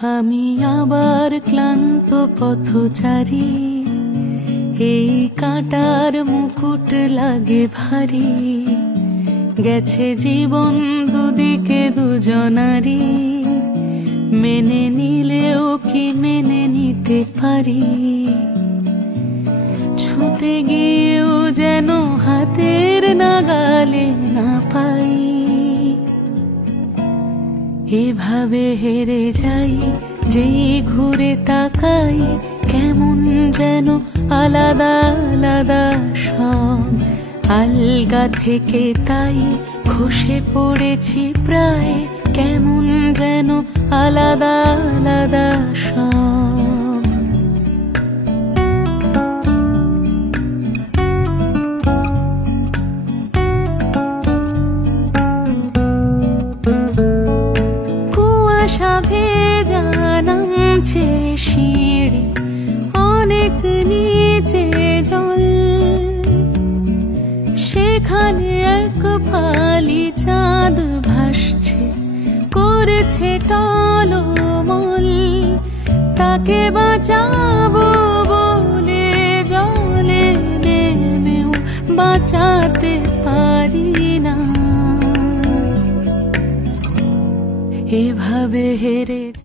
আমি আবার ক্লান্ত পথচারী, এই কাঁটার মুকুট লাগে ভারী। গেছে জীবন দুদিকে দুজনারই, মেনে নিলেও কি মেনে নিতে পারি? ছুতে গিয়েও যেন হাতের নাগালে না পাই। এভাবে হেরে যাই, যেই ঘুরে তাকাই, কেমন যেন আলাদা আলাদা সব। আলগা থেকে তাই খসে পড়েছি প্রায়, কেমন যেন আলাদা আলাদা সব। কুয়াশা ভেজা নামছে সিঁড়ি, অনেক নিচে জল। সেখানে এক ফালি চাঁদ ভাসছে, করেছে টলমল। তাকে বাঁচাবো বলে জলে নেমেও বাঁচাতে পারি না। এভাবে হেরে